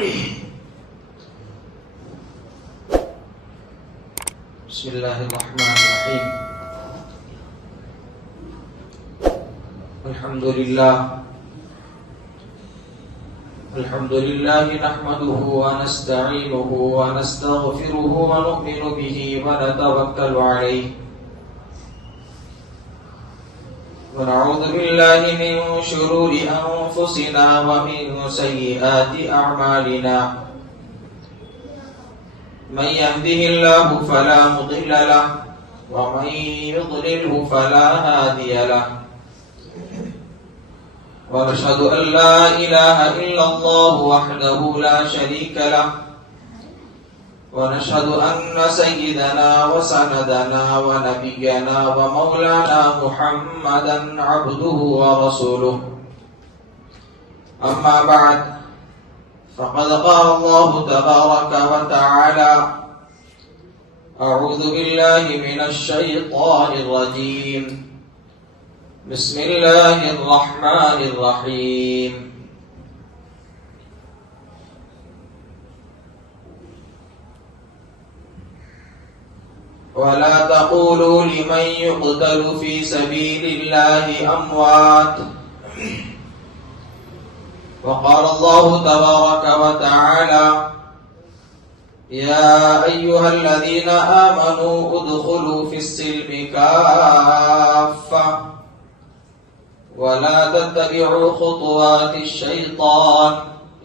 بسم الله الرحمن الرحيم. الحمد لله نحمده ونستعينه ونستغفره ونؤمن به ونتوكل عليه ونعوذ بالله من شرور أنفسنا ومن سيئات أعمالنا. من يهده الله فلا مضل له ومن يضلله فلا هادي له. ونشهد أن لا إله إلا الله وحده لا شريك له. ونشهد أن سيدنا وسندنا ونبينا ومولانا محمدا عبده ورسوله. أما بعد، فقد قال الله تبارك وتعالى: أعوذ بالله من الشيطان الرجيم. بسم الله الرحمن الرحيم. ولا تقولوا لمن يقتل في سبيل الله أموات. وقال الله تبارك وتعالى: يا أيها الذين آمنوا ادخلوا في السلم كافة ولا تتبعوا خطوات الشيطان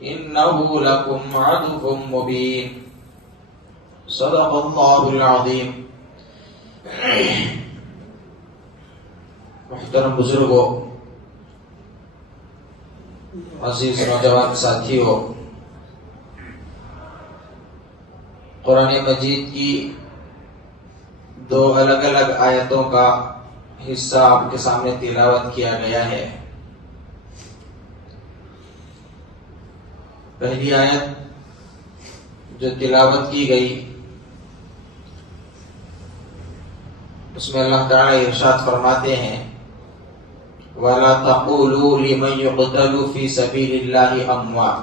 إنه لكم عدو مبين. صدق الله العظيم. محترم بزرگوں، عزیز نوجوان ساتھیوں، قرآن مجید کی دو الگ الگ آیتوں کا حصہ آپ کے سامنے تلاوت کیا گیا ہے. پہلی آیت جو تلاوت کی گئی اس میں اللہ تعالی ارشاد فرماتے ہیں: وَلَا تَقُولُوا لِمَنْ يُقْتَلُ فِي سَبِيلِ اللَّهِ أَمْوَاتٌ،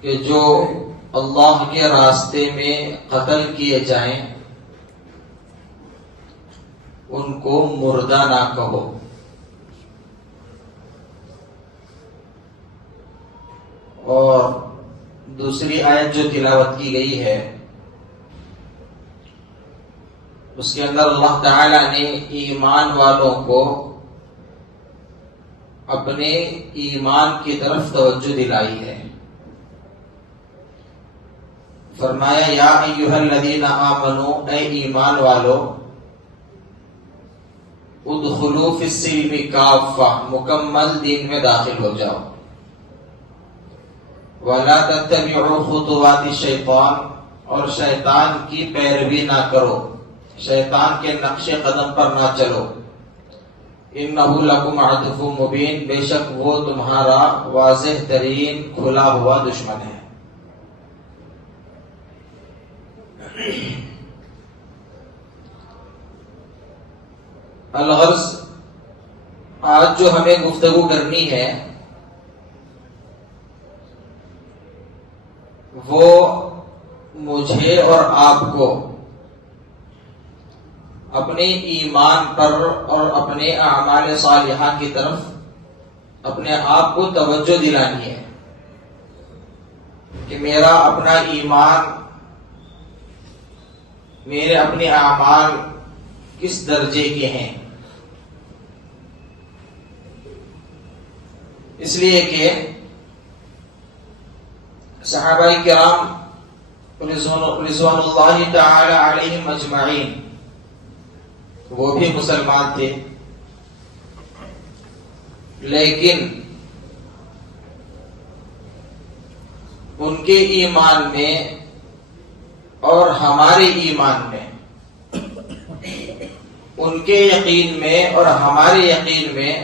کہ جو اللہ کے راستے میں قتل کیے جائیں ان کو مردہ نہ کہو. اور دوسری آیت جو تلاوت کی گئی ہے اس کے اندر اللہ تعالی نے ایمان والوں کو اپنے ایمان کی طرف توجہ دلائی ہے. فرمایا: یا ایھا الذین آمنوا، اے ایمان والو، ادخلوا فی السلم کافہ، مکمل دین میں داخل ہو جاؤ. ولا تتبعوا خطوات الشیطان، اور شیطان کی پیروی نہ کرو، شیطان کے نقش قدم پر نہ چلو. انہ لکم عدو مبین، بے شک وہ تمہارا واضح ترین کھلا ہوا دشمن ہے. الغرض، آج جو ہمیں گفتگو کرنی ہے وہ مجھے اور آپ کو اپنے ایمان پر اور اپنے اعمال صالحہ کی طرف اپنے آپ کو توجہ دلانی ہے کہ میرا اپنا ایمان، میرے اپنے اعمال کس درجے کے ہیں. اس لیے کہ صحابہ کرام رضوان اللہ تعالی علیہم اجمعین وہ بھی مسلمان تھے، لیکن ان کے ایمان میں اور ہمارے ایمان میں، ان کے یقین میں اور ہمارے یقین میں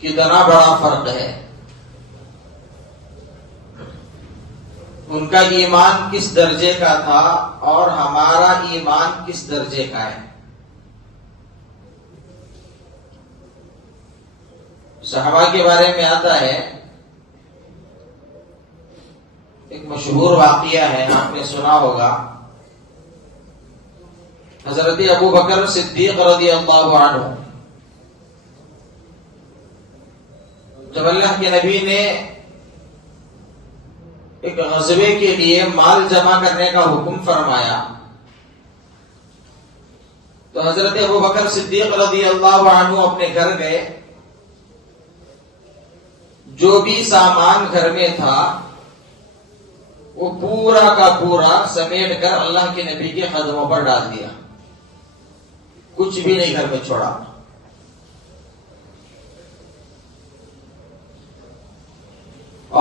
کتنا بڑا فرق ہے. ان کا ایمان کس درجے کا تھا اور ہمارا ایمان کس درجے کا ہے. صحابہ کے بارے میں آتا ہے، ایک مشہور واقعہ ہے، آپ نے سنا ہوگا، حضرت ابو بکر صدیق رضی اللہ عنہ، جب اللہ کے نبی نے ایک غزوے کے لیے مال جمع کرنے کا حکم فرمایا تو حضرت ابو بکر صدیق رضی اللہ عنہ اپنے گھر گئے، جو بھی سامان گھر میں تھا وہ پورا کا پورا سمیٹ کر اللہ کے نبی کے قدموں پر ڈال دیا، کچھ بھی نہیں گھر میں چھوڑا۔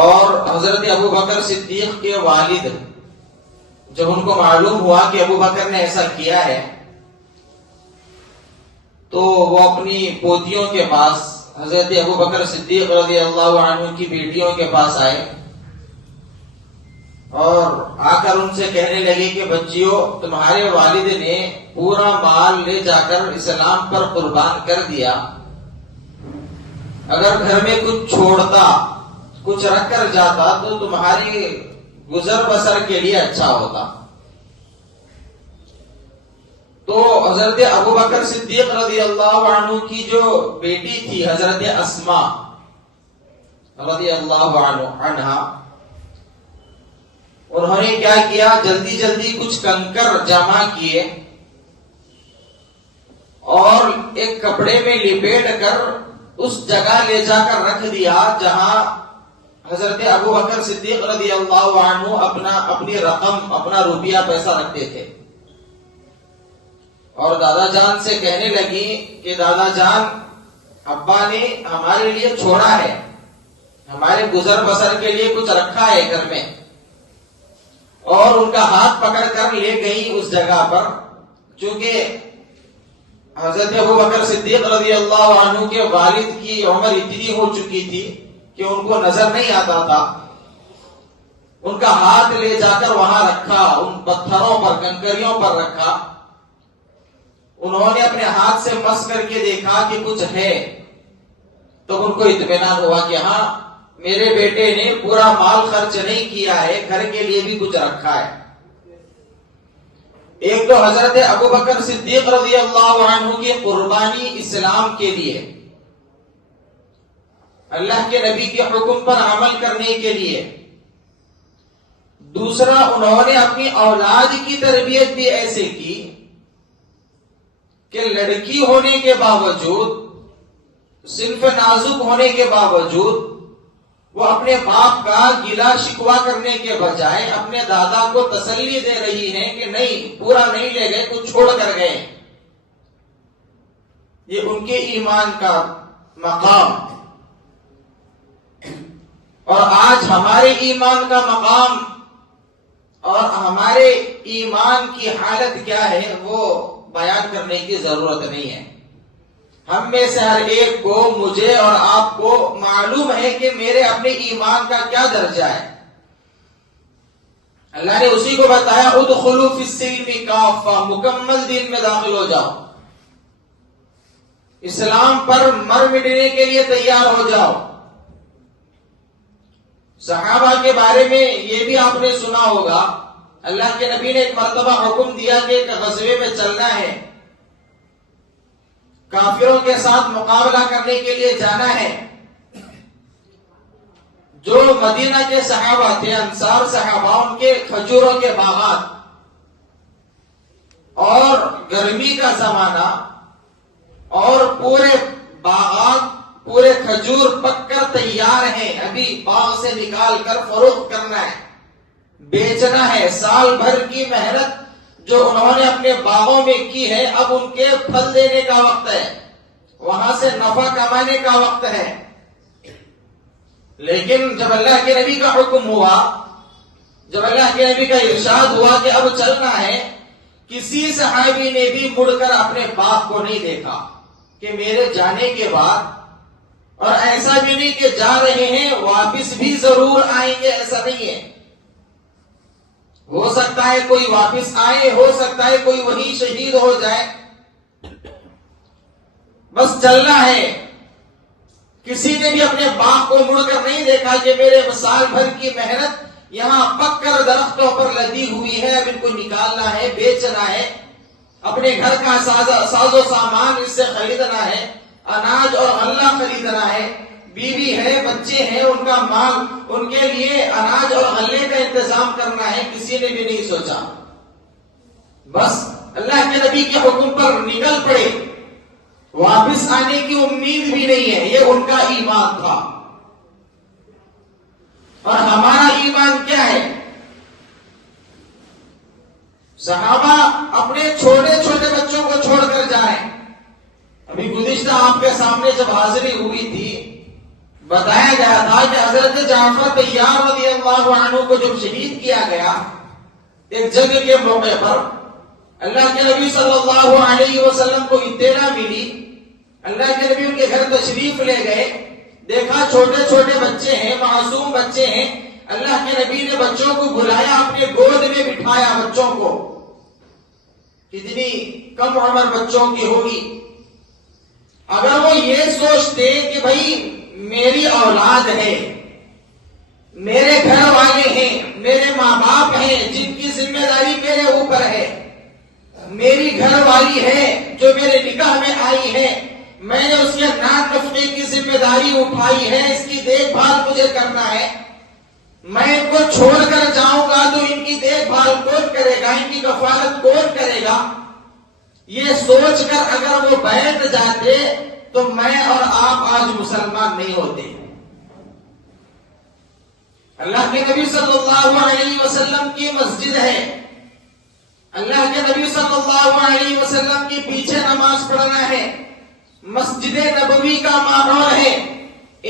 اور حضرت ابو بکر صدیق کے والد جب ان کو معلوم ہوا کہ ابو بکر نے ایسا کیا ہے تو وہ اپنی پوتیوں کے پاس، حضرت ابو بکر صدیق رضی اللہ عنہ کی بیٹیوں کے پاس آئے اور آ کر ان سے کہنے لگے کہ بچیوں، تمہارے والد نے پورا مال لے جا کر اسلام پر قربان کر دیا، اگر گھر میں کچھ چھوڑتا، کچھ رکھ کر جاتا تو تمہاری گزر بسر کے لیے اچھا ہوتا۔ تو حضرت ابو بکر صدیق رضی اللہ عنہ کی جو بیٹی تھی حضرت اسماء رضی اللہ عنہا، انہوں نے کیا کیا، جلدی جلدی کچھ کنکر جمع کیے اور ایک کپڑے میں لپیٹ کر اس جگہ لے جا کر رکھ دیا جہاں حضرت ابو بکر صدیق رضی اللہ عنہ اپنی رقم، اپنا روپیہ پیسہ رکھتے تھے۔ اور دادا جان سے کہنے لگی کہ دادا جان، ابا نے ہمارے لیے چھوڑا ہے، ہمارے گزر بسر کے لیے کچھ رکھا ہے گھر میں، اور ان کا ہاتھ پکڑ کر لے گئی اس جگہ پر۔ چونکہ حضرت ابو بکر صدیق رضی اللہ عنہ کے والد کی عمر اتنی ہو چکی تھی کہ ان کو نظر نہیں آتا تھا، ان کا ہاتھ لے جا کر وہاں رکھا، ان پتھروں پر، کنکریوں پر رکھا۔ انہوں نے اپنے ہاتھ سے مس کر کے دیکھا کہ کچھ ہے، تو ان کو اطمینان ہوا کہ ہاں، میرے بیٹے نے پورا مال خرچ نہیں کیا ہے، گھر کے لیے بھی کچھ رکھا ہے۔ ایک تو حضرت ابو بکر صدیق رضی اللہ عنہ کی قربانی اسلام کے لیے، اللہ کے نبی کے حکم پر عمل کرنے کے لیے، دوسرا انہوں نے اپنی اولاد کی تربیت بھی ایسے کی کہ لڑکی ہونے کے باوجود، صنف نازک ہونے کے باوجود، وہ اپنے باپ کا گلا شکوا کرنے کے بجائے اپنے دادا کو تسلی دے رہی ہیں کہ نہیں، پورا نہیں لے گئے، کچھ چھوڑ کر گئے۔ یہ ان کے ایمان کا مقام، اور آج ہمارے ایمان کا مقام اور ہمارے ایمان کی حالت کیا ہے وہ بیان کرنے کی ضرورت نہیں ہے۔ ہم میں سے ہر ایک کو، مجھے اور آپ کو معلوم ہے کہ میرے اپنے ایمان کا کیا درجہ ہے۔ اللہ نے اسی کو بتایا، ادخلوا فی السلم کافہ، مکمل دین میں داخل ہو جاؤ، اسلام پر مر مٹنے کے لیے تیار ہو جاؤ۔ صحابہ کے بارے میں یہ بھی آپ نے سنا ہوگا، اللہ کے نبی نے ایک مرتبہ حکم دیا کہ ایک غزوے میں چلنا ہے، کافروں کے ساتھ مقابلہ کرنے کے لیے جانا ہے۔ جو مدینہ کے صحابہ تھے، انصار صحابہ، ان کے کھجوروں کے باغات، اور گرمی کا زمانہ، اور پورے باغات، پورے کھجور پک کر تیار ہیں، ابھی باغ سے نکال کر فروخت کرنا ہے، بیچنا ہے۔ سال بھر کی محنت جو انہوں نے اپنے باغوں میں کی ہے، اب ان کے پھل دینے کا وقت ہے، وہاں سے نفع کمانے کا وقت ہے۔ لیکن جب اللہ کے نبی کا حکم ہوا، جب اللہ کے نبی کا ارشاد ہوا کہ اب چلنا ہے، کسی صحابی نے بھی مڑ کر اپنے باغ کو نہیں دیکھا کہ میرے جانے کے بعد، اور ایسا بھی نہیں کہ جا رہے ہیں واپس بھی ضرور آئیں گے، ایسا نہیں ہے۔ ہو سکتا ہے کوئی واپس آئے، ہو سکتا ہے کوئی وہیں شہید ہو جائے، بس چلنا ہے۔ کسی نے بھی اپنے باپ کو مڑ کر نہیں دیکھا کہ میرے سال بھر کی محنت یہاں پک کر درختوں پر لدی ہوئی ہے، اب ان کو نکالنا ہے، بیچنا ہے، اپنے گھر کا ساز و سامان اس سے خریدنا ہے، اناج اور غلہ خریدنا ہے، بیوی ہے، بچے ہیں، ان کا مال، ان کے لیے اناج اور غلے کا انتظام کرنا ہے، کسی نے بھی نہیں سوچا۔ بس اللہ کے نبی کے حکم پر نکل پڑے، واپس آنے کی امید بھی نہیں ہے۔ یہ ان کا ایمان تھا۔ اور ہمارا ایمان کیا ہے؟ صحابہ اپنے چھوٹے چھوٹے بچوں کو چھوڑ کر جائیں۔ ابھی گزشتہ آپ کے سامنے جب حاضری ہوئی تھی، بتایا گیا تھا کہ حضرت جعفر طیار رضی اللہ عنہ کو جب شہید کیا گیا ایک جنگ کے موقع پر، اللہ کے نبی صلی اللہ علیہ وسلم کو اطلاع ملی، اللہ کے نبی ان کے گھر تشریف لے گئے، دیکھا چھوٹے چھوٹے بچے ہیں، معصوم بچے ہیں، اللہ کے نبی نے بچوں کو بلایا، اپنے گود میں بٹھایا بچوں کو، کتنی کم عمر بچوں کی ہوگی۔ اگر وہ یہ سوچتے کہ بھائی میری اولاد ہے، میرے گھر والے ہیں، میرے ماں باپ ہیں جن کی ذمہ داری میرے اوپر ہے، میری گھر والی ہے جو میرے نکاح میں آئی ہے، میں نے اس کے نان نفقے کی ذمہ داری اٹھائی ہے، اس کی دیکھ بھال مجھے کرنا ہے، میں ان کو چھوڑ کر جاؤں گا تو ان کی دیکھ بھال کون کرے گا، ان کی کفالت کون کرے گا، یہ سوچ کر اگر وہ بیٹھ جاتے تو میں اور آپ آج مسلمان نہیں ہوتے۔ اللہ کے نبی صلی اللہ علیہ وسلم کی مسجد ہے، اللہ کے نبی صلی اللہ علیہ وسلم کے پیچھے نماز پڑھنا ہے، مسجد نبوی کا ماحول ہے،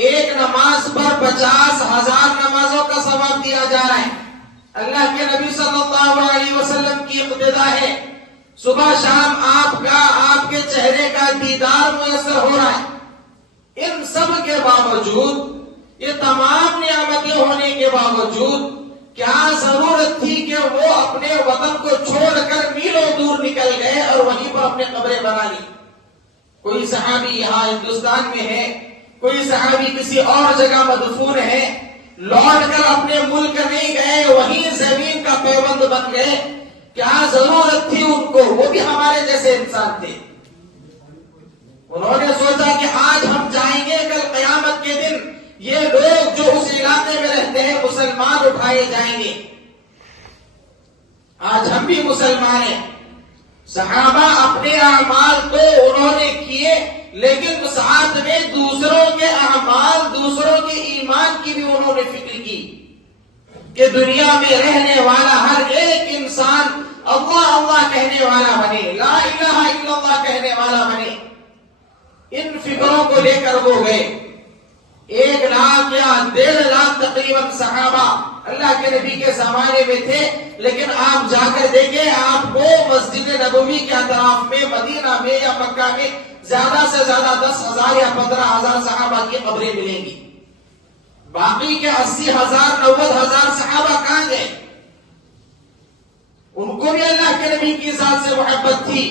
ایک نماز پر 50,000 نمازوں کا ثواب دیا جا رہا ہے، اللہ کے نبی صلی اللہ علیہ وسلم کی اقتداء ہے، صبح شام آپ کے چہرے کا دیدار میسر ہو رہا ہے۔ ان سب کے باوجود، یہ تمام نعمتیں ہونے کے باوجود کیا ضرورت تھی کہ وہ اپنے وطن کو چھوڑ کر میلوں دور نکل گئے اور وہیں پر اپنے قبریں بنا لی؟ کوئی صحابی یہاں ہندوستان میں ہے، کوئی صحابی کسی اور جگہ مدفون ہے، لوٹ کر اپنے ملک نہیں گئے، وہیں زمین کا پیوند بن گئے۔ کیا ضرورت تھی ان کو؟ وہ بھی ہمارے جیسے انسان تھے۔ انہوں نے سوچا کہ آج ہم جائیں گے، کل قیامت کے دن یہ لوگ جو اس علاقے میں رہتے ہیں مسلمان اٹھائے جائیں گے۔ آج ہم بھی مسلمان ہیں۔ صحابہ اپنے اعمال تو انہوں نے کیے، لیکن ساتھ میں دوسروں کے اعمال، دوسروں کے ایمان کی بھی انہوں نے فکر کی کہ دنیا میں رہنے والا ہر ایک انسان اللہ اللہ کہنے والا بنے، لا الہ الا اللہ کہنے والا بنے۔ ان فکروں کو لے کر وہ گئے۔ 1 لاکھ یا 1.5 لاکھ تقریباً صحابہ اللہ کے نبی کے زمانے میں تھے، لیکن آپ جا کر دیکھیں، آپ کو مسجد نبوی کے اطراف میں، مدینہ میں یا مکہ میں زیادہ سے زیادہ 10,000 یا 15,000 صحابہ کی قبریں ملیں گی۔ باقی کے 80,000 90,000 صحابہ کہاں گئے؟ ان کو بھی اللہ کے نبی کی ذات سے محبت تھی،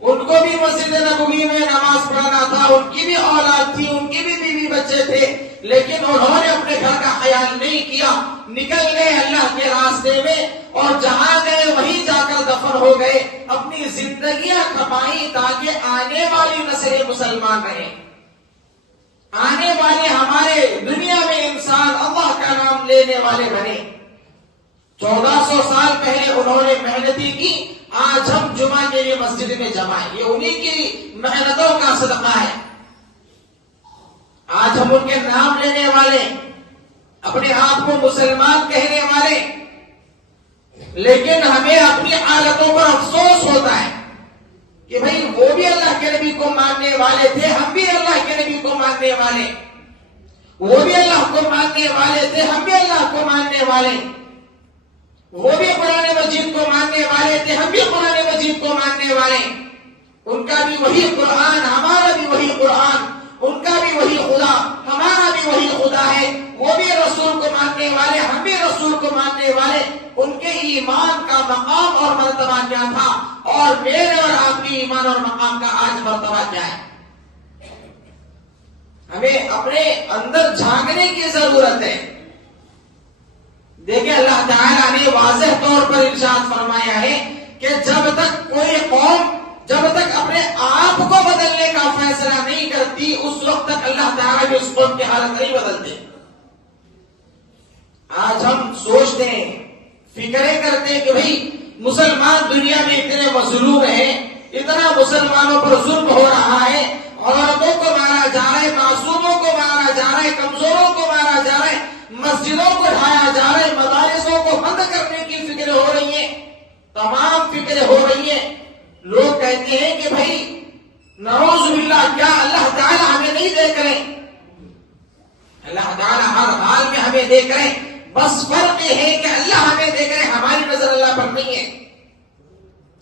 ان کو بھی مسجد نبوی میں نماز پڑھنا تھا، ان کی بھی اولاد تھی، ان کی بھی بیوی بچے تھے، لیکن انہوں نے اپنے گھر کا خیال نہیں کیا، نکل گئے اللہ کے راستے میں، اور جہاں گئے وہیں جا کر دفن ہو گئے، اپنی زندگیاں کھپائیں تاکہ آنے والی نسلیں مسلمان رہیں، آنے والے ہمارے دنیا میں انسان اللہ کا نام لینے والے بنے۔ 1400 سال پہلے انہوں نے محنتی کی، آج ہم جمعہ کے لیے مسجد میں جمع ہیں، یہ انہی کی محنتوں کا صدقہ ہے۔ آج ہم ان کے نام لینے والے، اپنے آپ کو مسلمان کہنے والے، لیکن ہمیں اپنی حالتوں پر افسوس ہوتا ہے کہ بھئی وہ بھی اللہ کے نبی کو ماننے والے تھے، ہم بھی اللہ کے نبی کو ماننے والے، وہ بھی اللہ کو ماننے والے تھے، ہم بھی اللہ کو ماننے والے، وہ بھی قرآن مجید کو ماننے والے تھے، ہم بھی قرآن مجید کو ماننے والے، ان کا بھی وہی قرآن، ہمارا بھی وہی قرآن، ان کا بھی وہی خدا، ہمارا بھی وہی خدا ہے، وہ بھی رسول کو ماننے والے، ہم بھی رسول کو ماننے والے، ان کے ایمان کا مقام اور مرتبہ کیا تھا، اور میرے اور آپ کے ایمان اور مقام کا آج مرتبہ کیا ہے؟ ہمیں اپنے اندر جھانکنے کی ضرورت ہے. دیکھیں اللہ تعالیٰ نے واضح طور پر ارشاد فرمایا ہے کہ جب تک کوئی قوم جب تک اپنے آپ کو بدلنے کا فیصلہ نہیں کرتی اس وقت تک اللہ تعالیٰ بھی اس قوم کی حالت نہیں بدلتے. آج ہم سوچتے ہیں فکریں کرتے ہیں کہ بھئی مسلمان دنیا میں اتنے مظلوم ہیں, اتنا مسلمانوں پر ظلم ہو رہا ہے, عورتوں کو مارا جا رہا ہے, معصوموں کو مارا جا رہا ہے, کمزوروں کو مارا جا رہا ہے, مسجدوں کو ڈھایا جا رہا ہے, مدارسوں کو بند کرنے کی فکریں ہو رہی ہیں, تمام فکریں ہو رہی ہیں. لوگ کہتے ہیں کہ بھائی نعوذ باللہ کیا اللہ تعالیٰ ہمیں نہیں دیکھ رہے؟ اللہ تعالیٰ ہر حال میں ہمیں دیکھ رہے, بس فرق یہ ہے کہ اللہ ہمیں دیکھ رہے, ہماری نظر اللہ پر نہیں ہے.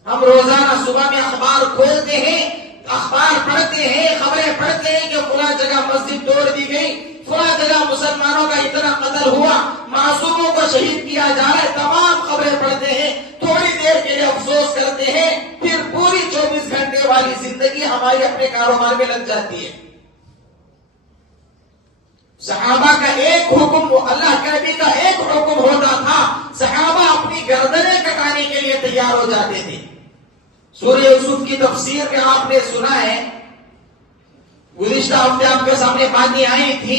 ہم روزانہ صبح میں اخبار کھولتے ہیں, اخبار پڑھتے ہیں, خبریں پڑھتے ہیں کہ فلاں جگہ مسجد توڑ دی گئی, فلاں جگہ مسلمانوں کا اتنا قتل ہوا, معصوموں کو شہید کیا جا رہا ہے, تمام خبریں پڑھتے ہیں, تھوڑی دیر کے لیے افسوس کرتے ہیں, پھر پوری 24 گھنٹے والی زندگی ہماری اپنے کاروبار میں لگ جاتی ہے. صحابہ کا ایک حکم, اللہ کے نبی کا ایک حکم ہوتا تھا, صحابہ اپنی گردنیں کٹانے کے لیے تیار ہو جاتے تھے. سورہ یوسف کی تفسیر میں آپ نے سنا ہے, گزشتہ ہفتے آپ کے سامنے باتیں آئی تھی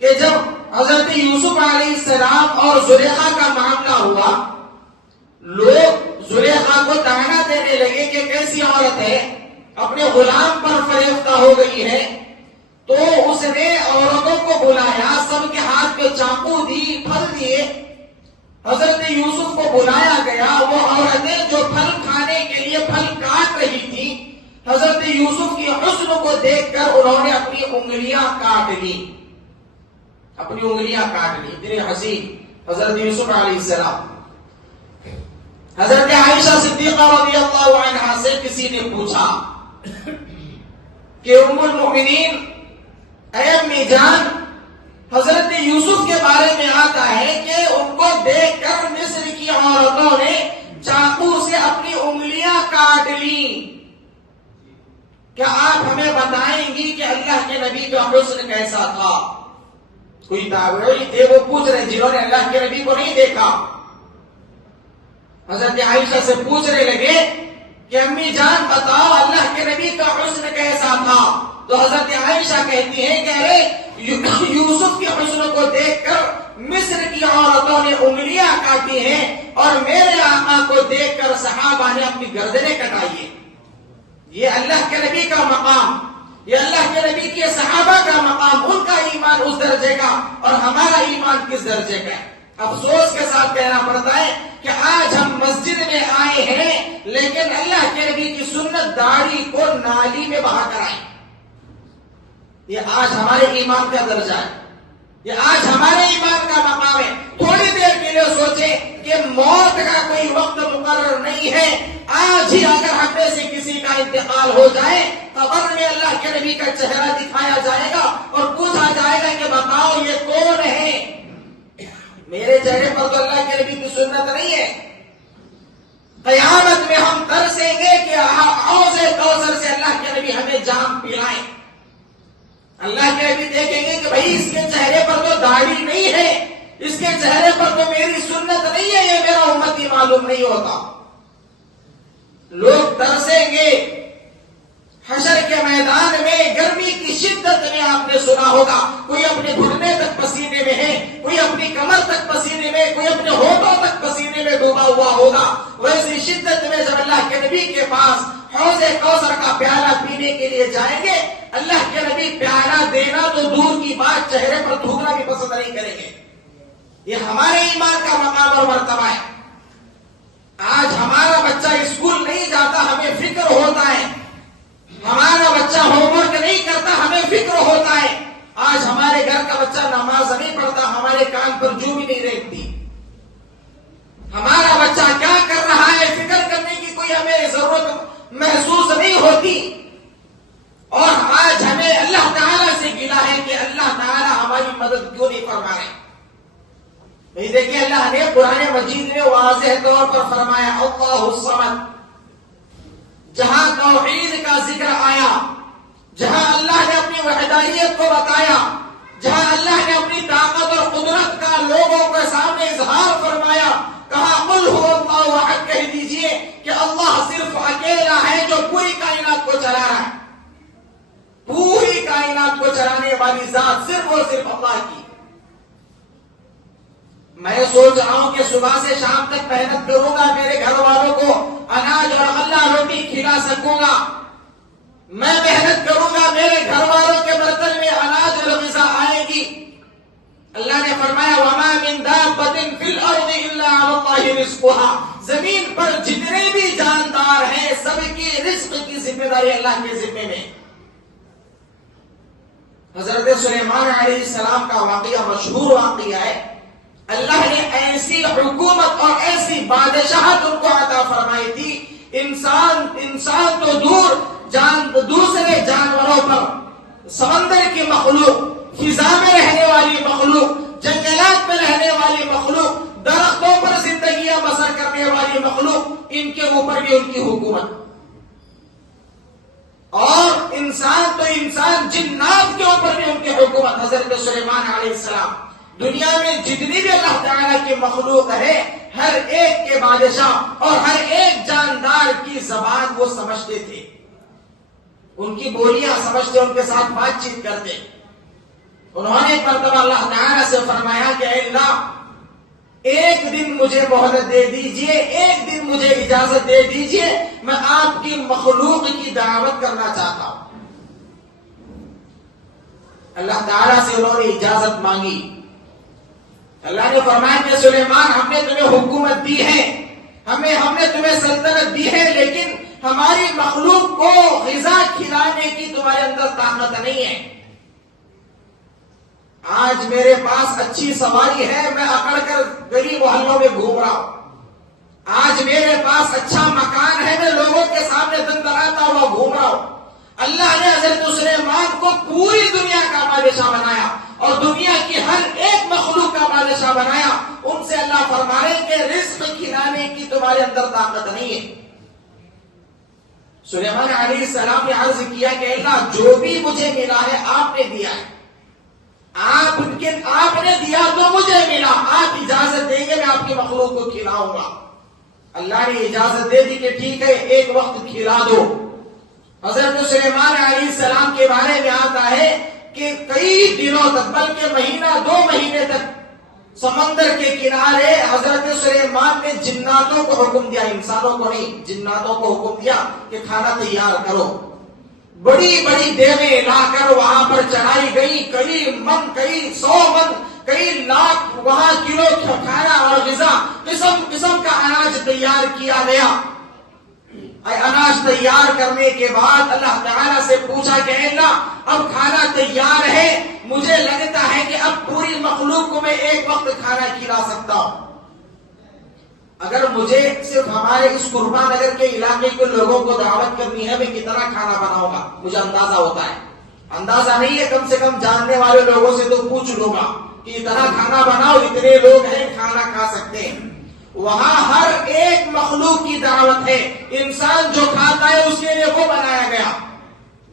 کہ جب حضرت یوسف علیہ السلام اور زلیخا کا معاملہ ہوا, لوگ زلیخا کو تانا دینے لگے کہ کیسی عورت ہے, اپنے غلام پر فریفتہ ہو گئی ہے, تو اس نے عورتوں کو بلایا, سب کے ہاتھ میں چاقو دی, پھل دیے. حضرت یوسف کو بلایا گیا, وہ عورتیں جو پھل کھانے کے لیے پھل کاٹ رہی تھی, حضرت یوسف کی حسن کو دیکھ کر انہوں نے اپنی انگلیاں کاٹ لی, اپنی انگلیاں کاٹ لی. اتنی حسین حضرت یوسف علیہ السلام. حضرت عائشہ صدیقہ رضی اللہ عنہا سے کسی نے پوچھا کہ ام المؤمنین, اے امی جان, حضرت یوسف کے بارے میں آتا ہے کہ ان کو دیکھ کر مصر کی عورتوں نے چاقو سے اپنی انگلیاں کاٹ لی, کیا آپ ہمیں بتائیں گی کہ اللہ کے نبی کا حسن کیسا تھا؟ کوئی تابعی تھے, وہ پوچھ رہے جنہوں نے اللہ کے نبی کو نہیں دیکھا. حضرت عائشہ سے پوچھنے لگے کہ امی جان بتاؤ اللہ کے نبی کا حسن کیسا تھا؟ تو حضرت عائشہ کہتی ہیں کہ یوسف کے حسن کو دیکھ کر مصر کی عورتوں نے انگلیاں کاٹی ہیں, اور میرے آقا کو دیکھ کر صحابہ نے اپنی گردنیں کٹائی ہیں. یہ اللہ کے نبی کا مقام, یہ اللہ کے نبی کے صحابہ کا مقام, ان کا ایمان اس درجے کا اور ہمارا ایمان کس درجے کا ہے. افسوس کے ساتھ کہنا پڑتا ہے کہ آج ہم مسجد میں آئے ہیں لیکن اللہ کے نبی کی سنت داڑھی کو نالی میں بہا کر آئے. یہ آج ہمارے ایمان کا درجہ ہے, یہ آج ہمارے ایمان کا مقام ہے. تھوڑی دیر کے لیے سوچیں کہ موت کا کوئی وقت مقرر نہیں ہے, آج ہی اگر ہم میں سے کسی کا انتقال ہو جائے, قبر میں اللہ کے نبی کا چہرہ دکھایا جائے گا اور پوچھا جائے گا کہ بتاؤ یہ کون ہے؟ میرے چہرے پر تو اللہ کے نبی کی سنت نہیں ہے. قیامت میں ہم ترسیں گے کہ حوض کوثر سے اللہ کے نبی ہمیں جام پلائیں. اللہ کے نبی دیکھیں گے کہ بھائی اس کے چہرے پر تو داڑھی نہیں ہے, اس کے چہرے پر تو میری سنت نہیں ہے, یہ میرا امتی معلوم نہیں ہوتا. لوگ ترسیں گے. حشر کے میدان میں گرمی کی شدت میں آپ نے سنا ہوگا, کوئی اپنے گھٹنے تک پسینے میں ہے, کوئی اپنی کمر تک پسینے میں, کوئی اپنے ہونٹوں تک پسینے میں ڈوبا ہوا ہوگا. ویسی شدت میں جب اللہ کے نبی کے پاس حوض کوثر کا پیالہ پینے کے لیے جائیں گے, اللہ کے نبی پیالہ دینا تو دور کی بات, چہرے پر تھوکنا بھی پسند نہیں کریں گے. یہ ہمارے ایمان کا مقام اور مرتبہ ہے. آج ہمارا بچہ اسکول نہیں جاتا, ہمیں فکر ہوتا ہے. ہمارا بچہ ہوم ورک نہیں کرتا, ہمیں فکر ہوتا ہے. آج ہمارے گھر کا بچہ نماز نہیں پڑھتا, ہمارے کان پر جو بھی نہیں رہتی. ہمارا بچہ کیا کر رہا ہے فکر کرنے کی کوئی ہمیں ضرورت محسوس نہیں ہوتی. اور آج ہمیں اللہ تعالیٰ سے گلا ہے کہ اللہ تعالیٰ ہماری مدد کیوں نہیں فرما رہے. نہیں دیکھیے اللہ نے قرآن مجید میں واضح طور پر فرمایا اللہ الصمد. جہاں توحید کا ذکر آیا, جہاں اللہ نے اپنی وحدانیت کو بتایا، جہاں اللہ نے اپنی طاقت اور قدرت کا لوگوں کے سامنے اظہار فرمایا، کہا قل هو اللہ احد، کہہ دیجئے کہ اللہ صرف اکیلا ہے جو پوری کائنات کو چلا رہا ہے. پوری کائنات کو چلانے والی ذات صرف اور صرف اللہ کی. میں سوچ رہا ہوں کہ صبح سے شام تک محنت کروں گا، میرے گھر والوں کو اناج اور غلہ روٹی کھلا سکوں گا. میں محنت کروں گا، میرے گھر والوں کے برتن میں اناج اور غذا آئے گی. اللہ نے فرمایا وَمَا مِن دَابَّةٍ فِي الْأَرْضِ إِلَّا عَلَى اللَّهِ رِزْقُهَا. زمین پر جتنے بھی جاندار ہیں سب کی رزق کی ذمہ داری اللہ کے ذمے میں. حضرت سلیمان علیہ السلام کا واقعہ مشہور واقعہ ہے. اللہ نے ایسی حکومت اور ایسی بادشاہت ان کو عطا فرمائی تھی، انسان تو دور، دوسرے جانوروں پر، سمندر کی مخلوق، فضا میں رہنے والی مخلوق، جنگلات میں رہنے والی مخلوق، درختوں پر زندگیاں بسر کرنے والی مخلوق، ان کے اوپر بھی ان کی حکومت. اور انسان تو انسان، جنات کے اوپر بھی ان کی حکومت. حضرت سلیمان علیہ السلام دنیا میں جتنی بھی اللہ تعالیٰ کی مخلوق ہے ہر ایک کے بادشاہ اور ہر ایک جاندار کی زبان وہ سمجھتے تھے، ان کی بولیاں سمجھتے، ان کے ساتھ بات چیت کرتے. انہوں نے ایک مرتبہ اللہ تعالیٰ سے فرمایا کہ اے اللہ، ایک دن مجھے مہلت دے دیجئے، ایک دن مجھے اجازت دے دیجئے، میں آپ کی مخلوق کی دعوت کرنا چاہتا ہوں. اللہ تعالیٰ سے انہوں نے اجازت مانگی. اللہ نے فرمایا کہ سلیمان، ہم نے تمہیں حکومت دی ہے، ہم نے تمہیں سلطنت دی ہے، لیکن ہماری مخلوق کو غذا کھلانے کی تمہارے اندر طاقت نہیں ہے. آج میرے پاس اچھی سواری ہے، میں اکڑ کر گلی محلوں میں گھوم رہا ہوں. آج میرے پاس اچھا مکان ہے، میں لوگوں کے سامنے دندراتا ہوا گھوم رہا ہوں. اللہ نے حضرت سلیمان کو پوری دنیا کا بادشاہ بنایا اور دنیا کی ہر ایک مخلوق کا بادشاہ بنایا. ان سے اللہ فرما رہے کہ رزق کھلانے کی تمہارے اندر طاقت نہیں ہے. سلیمان علیہ السلام نے عرض کیا کہ اللہ، جو بھی مجھے ملا ہے آپ نے دیا ہے، آپ نے دیا تو مجھے ملا، آپ اجازت دیں گے میں آپ کی مخلوق کو کھلاؤں گا. اللہ نے اجازت دے دی کہ ٹھیک ہے، ایک وقت کھلا دو. حضرت سلیمان علیہ السلام کے بارے میں آتا ہے کہ کئی دنوں تک، بلکہ مہینہ 2 مہینے تک سمندر کے کنارے حضرت سلیمان نے جناتوں کو حکم دیا، انسانوں کو نہیں، جناتوں کو حکم دیا کہ کھانا تیار کرو. بڑی بڑی دیویں لا کر وہاں پر چڑھائی گئی، کئی من، کئی 100 من، کئی لاکھ وہاں کلو کھانا اور غذا، قسم قسم کا اناج تیار کیا گیا. اناج تیار کرنے کے بعد اللہ تعالیٰ سے پوچھا کہ اے اللہ، اب کھانا تیار ہے، مجھے لگتا ہے کہ اب پوری مخلوق کو میں ایک وقت کھانا کھلا سکتا ہوں. اگر مجھے صرف ہمارے اس قربا نگر کے علاقے کے لوگوں کو دعوت کرنی ہے، میں کتنا کھانا بناؤں گا مجھے اندازہ ہوتا ہے. اندازہ نہیں ہے، کم سے کم جاننے والے لوگوں سے تو پوچھ لوں گا کہ اتنا کھانا بناؤ، اتنے لوگ ہیں کھانا کھا سکتے ہیں. وہاں ہر ایک مخلوق کی دعوت ہے. انسان جو کھاتا ہے اس کے لیے وہ بنایا گیا،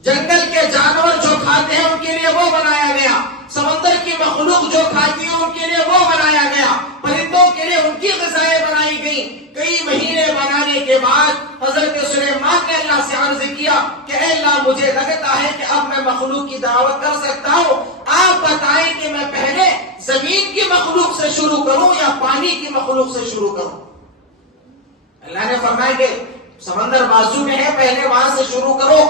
جنگل کے جانور جو کھاتے ہیں ان کے لیے وہ بنایا گیا، سمندر کی مخلوق جو کھاتی ہے ان کے لیے وہ بنایا گیا، پرندوں کے لیے ان کی غذائیں بنائی گئی. کئی مہینے بنانے کے بعد حضرت سلیمان نے اللہ سے عرض کیا کہ اے اللہ، مجھے لگتا ہے کہ اب میں مخلوق کی دعوت کر سکتا ہوں، آپ بتائیں کہ میں پہلے زمین کی مخلوق سے شروع کروں یا پانی کی مخلوق سے شروع کروں. اللہ نے فرمایا کہ سمندر بازو میں ہے، پہلے وہاں سے شروع کرو.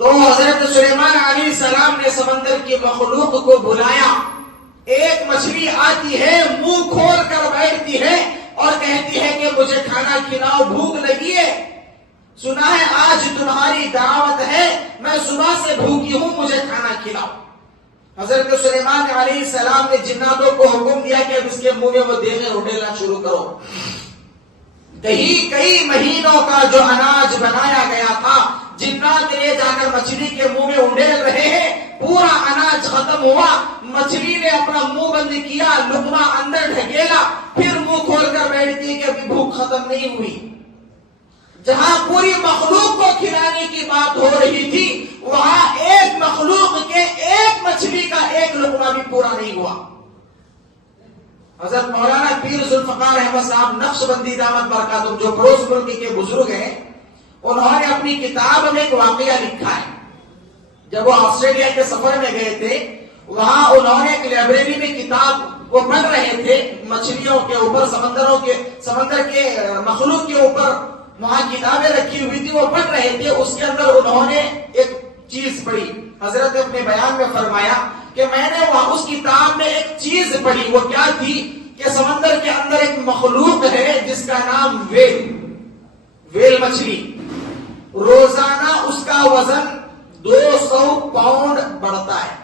تو حضرت سلیمان علیہ السلام نے سمندر کی مخلوق کو بلایا. ایک مچھلی آتی ہے، منہ کھول کر بیٹھتی ہے اور کہتی ہے کہ مجھے کھانا کھلاؤ، بھوک لگی ہے، سنا ہے آج تمہاری دعوت ہے، میں صبح سے بھوکی ہوں، مجھے کھانا کھلاؤ. حضرت سلیمان علیہ السلام نے جناتوں کو حکم دیا کہ اب اس کے منہ میں وہ دیگیں اڈیلنا شروع کرو. کئی مہینوں کا جو اناج بنایا گیا تھا، جنات لے جا کر مچھلی کے منہ میں اڈیل رہے ہیں. پورا اناج ختم ہوا، مچھلی نے اپنا منہ بند کیا، لقمہ اندر ڈھکیلا، پھر منہ کھول کر بیٹھتی کہ ابھی بھوک ختم نہیں ہوئی. جہاں پوری مخلوق کو کھلانے کی بات ہو رہی تھی وہاں ایک مخلوق کے ایک مچھلی کا ایک لقمہ بھی پورا نہیں ہوا. حضرت مولانا پیر ذوالفقار احمد صاحب نقشبندی دامت برکاتہم جو پڑوس ملک کے بزرگ ہیں، انہوں نے اپنی کتاب میں ایک واقعہ لکھا ہے. جب وہ آسٹریلیا کے سفر میں گئے تھے وہاں انہوں نے ایک لائبریری میں کتاب وہ پڑھ رہے تھے مچھلیوں کے اوپر، سمندر کے مخلوق کے اوپر وہاں کتابیں رکھی ہوئی تھی، وہ پڑھ رہے تھے. اس کے اندر انہوں نے ایک چیز پڑھی. حضرت اپنے بیان میں فرمایا کہ میں نے وہاں اس کتاب میں ایک چیز پڑھی. وہ کیا تھی کہ سمندر کے اندر ایک مخلوق ہے جس کا نام ویل مچھلی. روزانہ اس کا وزن 200 پاؤنڈ بڑھتا ہے.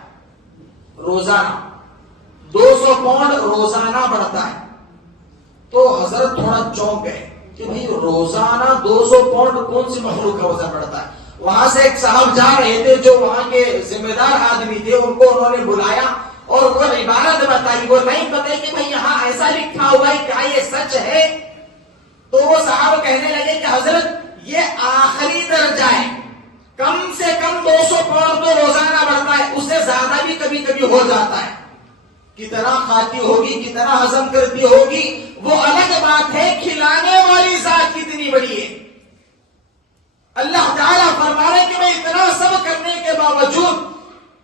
روزانہ 200 پاؤنڈ روزانہ بڑھتا ہے. تو حضرت تھوڑا چونک گئے کہ بھئی روزانہ 200 پاؤنڈ کون سی مخلوق کا وزن بڑھتا ہے. وہاں سے ایک صاحب جا رہے تھے جو وہاں کے ذمہ دار آدمی تھے، ان کو انہوں نے بلایا اور وہ عبارت بتائی. وہ نہیں بتائی کہ بھئی یہاں ایسا لکھا ہوا ہے، کیا یہ سچ ہے؟ تو وہ صاحب کہنے لگے کہ حضرت یہ آخری درجہ ہے، کم سے کم 200 پاؤنڈ تو روزانہ بڑھتا ہے، اس سے زیادہ بھی کبھی کبھی ہو جاتا ہے. کتنا کھاتی ہوگی، کتنا ہضم کرتی ہوگی وہ الگ بات ہے، کھلانے والی ذات کتنی بڑی ہے. اللہ تعالیٰ فرما رہے کہ میں اتنا سب کرنے کے باوجود،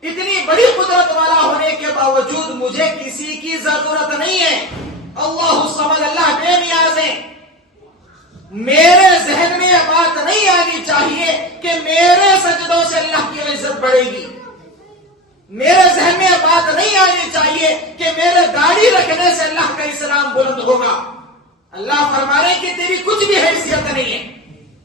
اتنی بڑی قدرت والا ہونے کے باوجود مجھے کسی کی ضرورت نہیں ہے. اللہ الصمد، اللہ بے نیاز ہے. میرے ذہن میں یہ بات نہیں آنی چاہیے کہ میرے سجدوں سے اللہ کی عزت بڑھے گی. میرے ذہن میں یہ بات نہیں آنی چاہیے کہ میرے داڑھی رکھنے سے اللہ کا اسلام بلند ہوگا. اللہ فرما رہے کہ تیری کچھ بھی حیثیت نہیں ہے.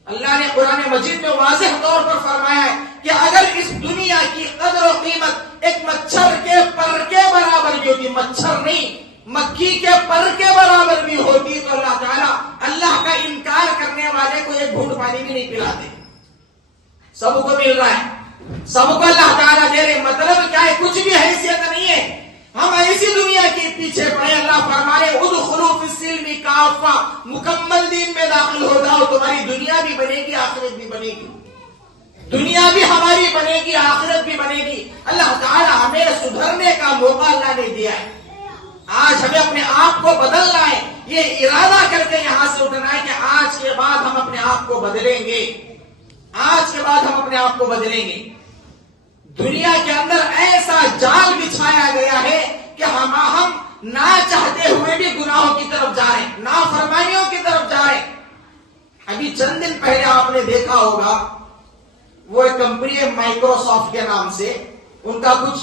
اللہ نے قرآن مجید میں واضح طور پر فرمایا ہے کہ اگر اس دنیا کی قدر و قیمت ایک مچھر کے پر کے برابر بھی ہوتی، مچھر نہیں مکھی کے پر کے برابر بھی ہوتی، تو اللہ تعالیٰ اللہ کا انکار کرنے والے کو ایک گھونٹ پانی بھی نہیں پلاتے. سب کو مل رہا ہے، سب کو اللہ تعالیٰ دے رہے. مطلب کیا ہے؟ کچھ بھی حیثیت نہیں ہے. ہم ایسی دنیا کے پیچھے پڑے. اللہ فرمائے ادخلوا فی السلم کافہ، مکمل دین میں داخل ہو جاؤ، تمہاری دنیا بھی بنے گی، آخرت بھی بنے گی. دنیا بھی ہماری بنے گی، آخرت بھی بنے گی. اللہ تعالیٰ ہمیں سدھرنے کا موقع اللہ نے دیا ہے. آج ہمیں اپنے آپ کو بدلنا ہے. یہ ارادہ کر کے یہاں سے اٹھنا ہے کہ آج کے بعد ہم اپنے آپ کو بدلیں گے. آج کے بعد ہم اپنے آپ کو بدلیں گے. دنیا کے اندر ایسا جال بچھایا گیا ہے کہ ہم نہ چاہتے ہوئے بھی گناہوں کی طرف جا رہے ہیں، نافرمانیوں کی طرف جا رہے ہیں. ابھی چند دن پہلے آپ نے دیکھا ہوگا وہ ایک کمپنی ہے مائکروسافٹ کے نام سے، ان کا کچھ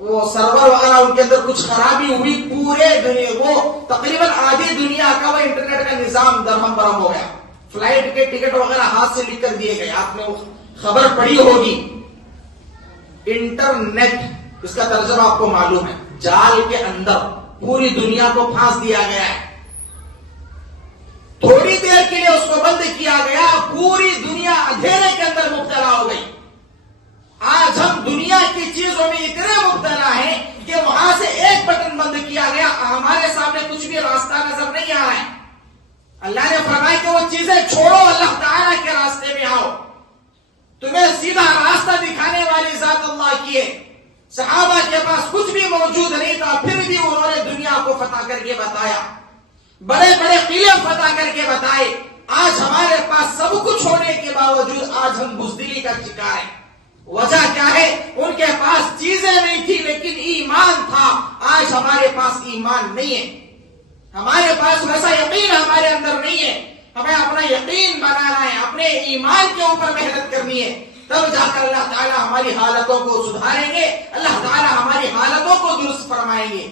وہ سرور وغیرہ ان کے اندر کچھ خرابی ہوئی. پورے دنیا وہ تقریباً آدھی دنیا کا وہ انٹرنیٹ کا نظام درہم برہم ہو گیا. فلائٹ کے ٹکٹ وغیرہ ہاتھ سے لکھ کر دیے گئے. آپ نے وہ خبر پڑھی ہوگی. انٹرنیٹ اس کا ترجمہ آپ کو معلوم ہے، جال کے اندر پوری دنیا کو پھانس دیا گیا ہے. تھوڑی دیر کے لیے اس کو بند کیا گیا، پوری دنیا اندھیرے کے اندر مبتلا ہو گئی. آج ہم دنیا کی چیزوں میں اتنے مبتلا ہیں کہ وہاں سے ایک بٹن بند کیا گیا، ہمارے سامنے کچھ بھی راستہ نظر نہیں آ رہا ہے. اللہ نے فرمایا کہ وہ چیزیں چھوڑو، اللہ تعالیٰ کے راستے میں آؤ. تمہیں سیدھا راستہ دکھانے والی ذات اللہ کی ہے. صحابہ کے پاس کچھ بھی موجود نہیں تھا، پھر بھی انہوں نے دنیا کو فتح کر کے بتایا، بڑے بڑے قلعے فتح کر کے بتائے. آج ہمارے پاس سب کچھ ہونے کے باوجود آج ہم بزدلی کا شکار ہیں. وجہ کیا ہے؟ ان کے پاس چیزیں نہیں تھی لیکن ایمان تھا. آج ہمارے پاس ایمان نہیں ہے، ہمارے پاس ویسا یقین ہمارے اندر نہیں ہے. ہمیں اپنا یقین بنانا ہے، اپنے ایمان کے اوپر محنت کرنی ہے، تب جا کر اللہ تعالیٰ ہماری حالتوں کو سدھاریں گے، اللہ تعالیٰ ہماری حالتوں کو درست فرمائیں گے.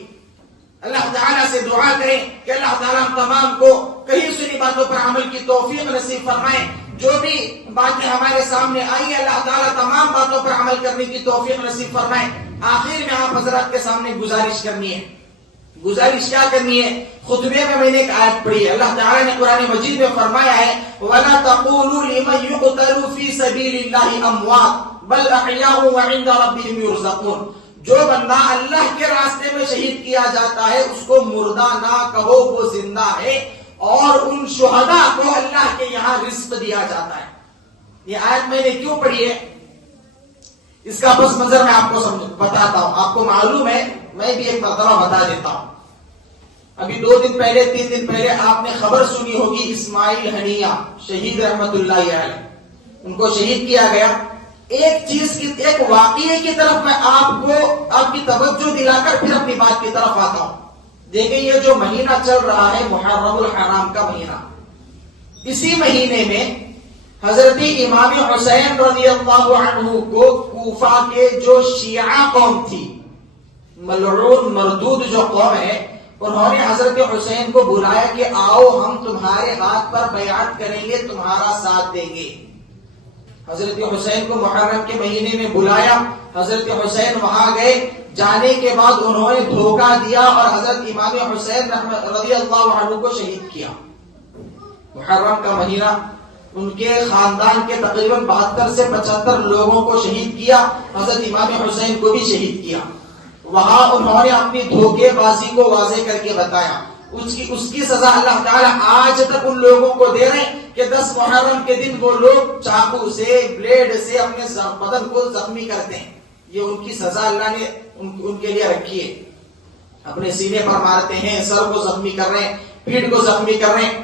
اللہ تعالیٰ سے دعا کریں کہ اللہ تعالیٰ ہم تمام کو کہیں سنی باتوں پر عمل کی توفیق نصیب فرمائیں. جو بھی باتیں ہمارے سامنے آئی اللہ تعالیٰ تمام باتوں پر عمل کرنے کی توفیق نصیب فرمائیں. آخر میں آپ حضرات کے سامنے گزارش کرنی ہے. گزارش کیا کرنی ہے؟ خطبے میں نے ایک آیت پڑھی ہے. اللہ تعالیٰ نے قرآن مجید میں فرمایا ہے وَلَا تَقُولُوا لِمَنْ يُقْتَلُ فِي سَبِيلِ اللَّهِ أَمْوَاتٌ بَلْ أَحْيَاءٌ وَعِندَ رَبِّهِمْ يُرْزَقُونَ. جو بندہ اللہ کے راستے میں شہید کیا جاتا ہے اس کو مردہ نہ کہو، وہ زندہ ہے اور ان شہداء کو اللہ کے یہاں رزق دیا جاتا ہے. یہ آیت میں نے کیوں پڑھی ہے اس کا پس منظر میں آپ کو بتاتا ہوں. آپ کو معلوم ہے, میں بھی ایک مرتبہ بتا دیتا ہوں. ابھی 2 دن پہلے 3 دن پہلے آپ نے خبر سنی ہوگی, اسماعیل ہنیہ شہید رحمت اللہ علیہ, ان کو شہید کیا گیا. ایک چیز کی, ایک واقعے کی طرف میں آپ کی توجہ دلا کر پھر اپنی بات کی طرف آتا ہوں. دیکھیں یہ جو مہینہ چل رہا ہے محرم الحرام کا مہینہ, اسی مہینے میں حضرت امام حسین رضی اللہ عنہ کو کوفہ کے جو شیعہ قوم تھی, ملعون مردود جو قوم ہے, انہوں نے حضرت حسین کو بلایا کہ آؤ ہم تمہارے ہاتھ پر بیعت کریں گے, تمہارا ساتھ دیں گے. حضرت حسین کو محرم کے مہینے میں بلایا, حضرت حسین وہاں گئے. جانے کے بعد انہوں نے دھوکہ دیا اور حضرت امام حسین رضی اللہ عنہ کو شہید کیا. محرم کا مہینہ ان کے خاندان کے تقریباً 72 سے 75 لوگوں کو شہید کیا, حضرت امام حسین کو بھی شہید کیا. وہاں انہوں نے اپنی دھوکے بازی کو واضح کر کے بتایا. اس کی سزا اللہ تعالیٰ آج تک ان لوگوں کو دے رہے ہیں کہ 10 محرم کے دن وہ لوگ چاقو سے, بلیڈ سے اپنے بدن کو زخمی کرتے ہیں. یہ ان کی سزا اللہ نے ان کے لیے رکھی ہے. اپنے سینے پر مارتے ہیں, سر کو زخمی کر رہے ہیں, پیٹھ کو زخمی کر رہے ہیں.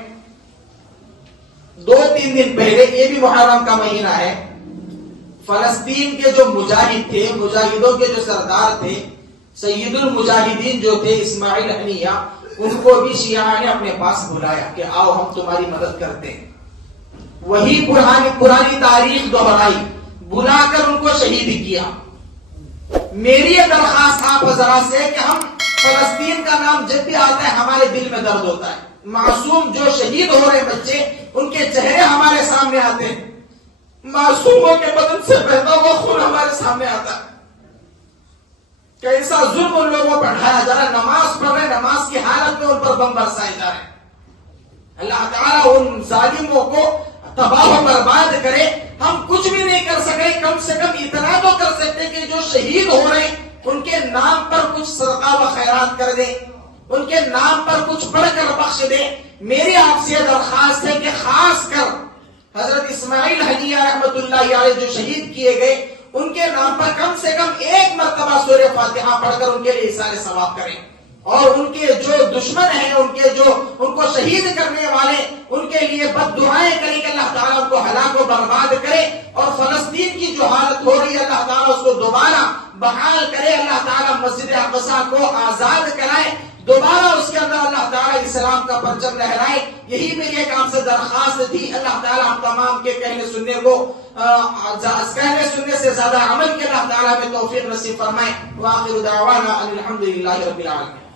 2-3 دن پہلے, یہ بھی محرم کا مہینہ ہے, فلسطین کے جو مجاہد تھے, مجاہدوں کے جو سردار تھے, سید المجاہدین جو تھے اسماعیل ہنیہ, ان کو بھی شیعہ نے اپنے پاس بلایا کہ آؤ ہم تمہاری مدد کرتے ہیں. وہی پرانی تاریخ دہرائی, بلا کر ان کو شہید کیا. میری یہ درخواست آپ حضرات سے کہ ہم, فلسطین کا نام جب بھی آتا ہے ہمارے دل میں درد ہوتا ہے. معصوم جو شہید ہو رہے بچے, ان کے چہرے ہمارے سامنے آتے ہیں, معصوموں کے بدن سے بہتا ہوا خون ہمارے سامنے آتا ہے. کیسا ظلم ان لوگوں پر ڈھایا جا رہا ہے. نماز پڑھ رہے, نماز کی حالت میں ان پر بم برسائے جا رہے ہیں. اللہ تعالیٰ ان ظالموں کو تباہ و برباد کرے. ہم کچھ بھی نہیں کر سکے, کم سے کم اتنا تو کر سکتے کہ جو شہید ہو رہے ہیں ان کے نام پر کچھ صدقہ و خیرات کر دیں, ان کے نام پر کچھ پڑھ کر بخش دیں. میری آپ سے درخواست ہے کہ خاص کر حضرت اسماعیل ہنیہ رحمت اللہ علیہ جو شہید کیے گئے, ان کے نام پر کم سے کم 1 مرتبہ سورہ فاتحہ پڑھ کر ان کے لیے ایصال ثواب کریں. اور ان کے جو دشمن ہیں, ان کو شہید کرنے والے, ان کے لیے بد دعائیں کریں کہ اللہ تعالیٰ ان کو ہلاک و برباد کرے. اور فلسطین کی جو حالت ہو رہی ہے اللہ تعالیٰ اس کو دوبارہ بحال کرے. اللہ تعالیٰ مسجد اقصی کو آزاد کرائے, دوبارہ اس کے اندر اللہ تعالیٰ اسلام کا پرچم لہرائے. یہی میری ایک آپ سے درخواست تھی. اللہ تعالیٰ ہم تمام کے کہنے سننے سے زیادہ عمل کے اللہ تعالیٰ میں توفیق نصیب فرمائے. وآخر دعوانا ان الحمد للہ رب العالمین.